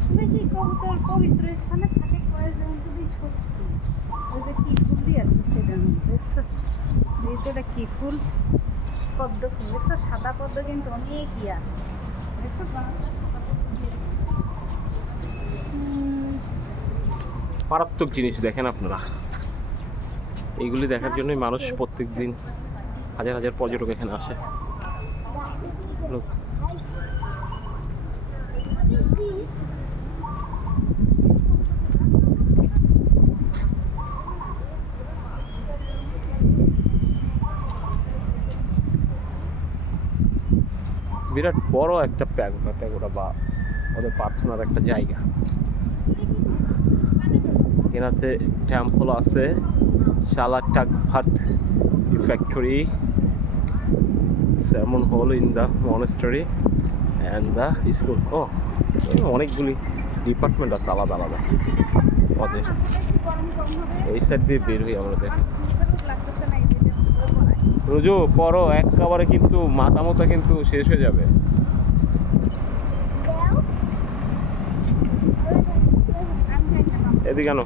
আসলে কি কবুতর পবিত্র স্থানে থাকে কয়েকজন যদি সত্যি ওই যে কি ফুল দিয়ে সেটার মধ্যে দেখছো এটা কি ফুল পদ্ম ফুল দেখছো সাদা পদ্ম কিন্তু অনেক ইয়া দেখছো মারাত্মক জিনিস দেখেন আপনারা, এইগুলি দেখার জন্যই মানুষ প্রত্যেক দিন হাজার হাজার পর্যটক এখানে আসে। লোক বিরাট বড় একটা প্যাগোডা বা ওদের প্রার্থনার একটা জায়গা। এখানে আছে টেম্পল আছে, শালাটাগভাত factory, sermon hall in the monastery and the school. ও অনেকগুলি ডিপার্টমেন্ট আছে আলাদা আলাদা ওদের। এই সাইড দিয়ে বের হই আমরা, দেখি রোজু পরো একেবারে কিন্তু মাথা মতো কিন্তু শেষ হয়ে যাবে। এদিকে আনো।